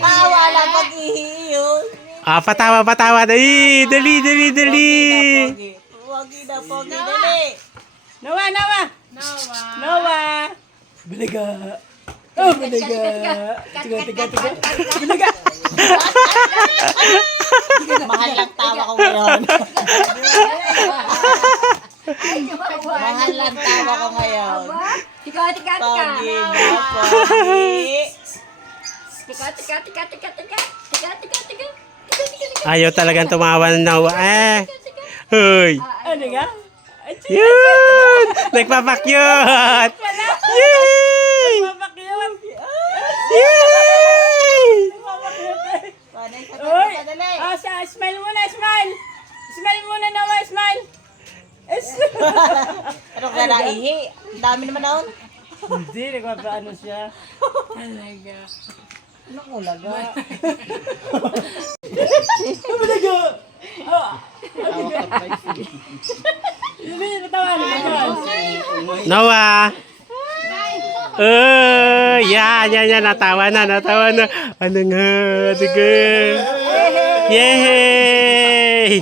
Wala pag-ihiyon. Patawa. Dali. Pogi na, dali. Noah. Balaga. Balaga. Tiga. Balaga. Mahal lang tawa ko ngayon. Mahal lang tawa ko ngayon. Tika. Pogi na, pogi. Tika. Ayaw talagang tumawa ng Noah. Hoy. Ano nga? Yun! Nagpapakyut! Yay! Mapakyun. Yay! Panay sa Uy! dali. Smile muna, smile! Smile muna naman, smile! Ano ka na ihi? Ang dami naman noon. Hindi, nagpapaano siya. Talaga. Ano kulaga? Balaga! Hindi, natawanan. Noah! Yan. Natawa na. Ano nga? Sige. Yay!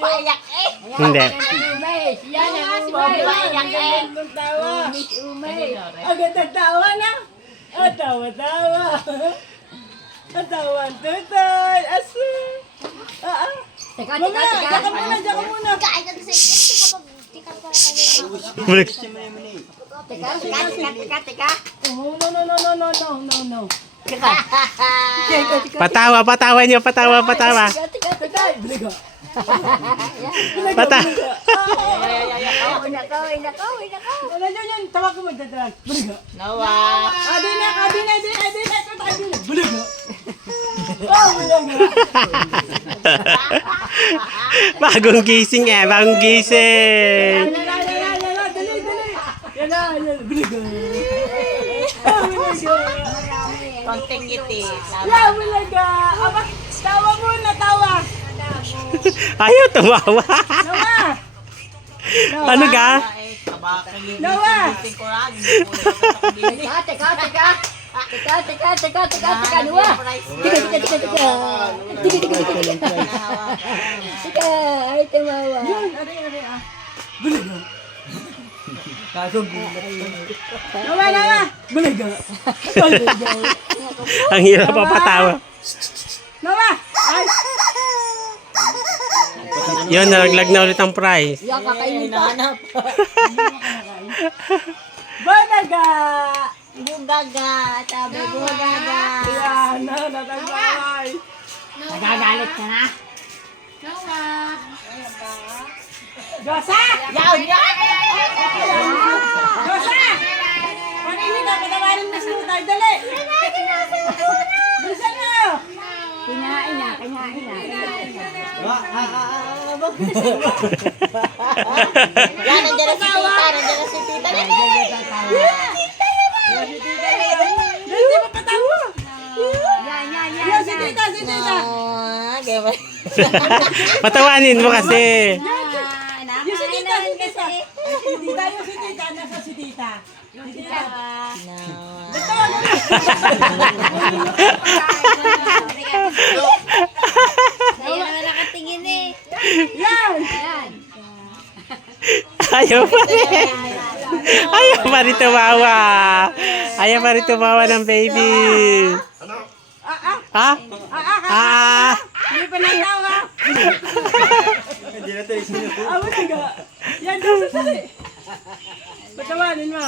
Payak eh. Hindi. Payak eh. Agad nagtawa na. Tawa. Tawa, tutoy. Aso. Tika. Diyan ka muna. Balik. Tika. Oh, no. Patawa niyo. Patawa. Tika. Balaga. Wala dyan. Tawa ko magdadaan. Balaga. Nawa. Adi na. Balaga. Balaga. Bagong gising. Dali. Yan na. Balaga. Konting ngiti. Balaga. Aba, tawa muna, tawa. Ayaw tumawa. Noah. Ano ka? Noah. Tika. Noah. Tika. Ay, tumawa. Noah. Balaga. Ang hirap papatawa. Noah. Ay. Yun, nalaglag na ulit ang prize. Yan, kakainin pa. Hinahanap. Balaga. Bugaga. Sabi bugaga. Yan, natagay. Nagagalit ka na? Josa! Yaw! Josa! Panini ka, patawarin mo si Utay. Dali! Bilisan mo! Kinain na. Yan, nandiyan na si tita. Hindi pa patawa! Yan. Yan, si tita! Gaya Patawanin mo kasi. Yung si tita! Yung si tita! Nasa si tita? Si tita! Ito! Ayaw na nakatingin eh. Yan! Ayaw pa rin tumawa. Ayaw pa rin tumawa ng baby. Ha? Hindi pa natawa! Awa na ga! Yan, Josa! Dali! Patawanin mo!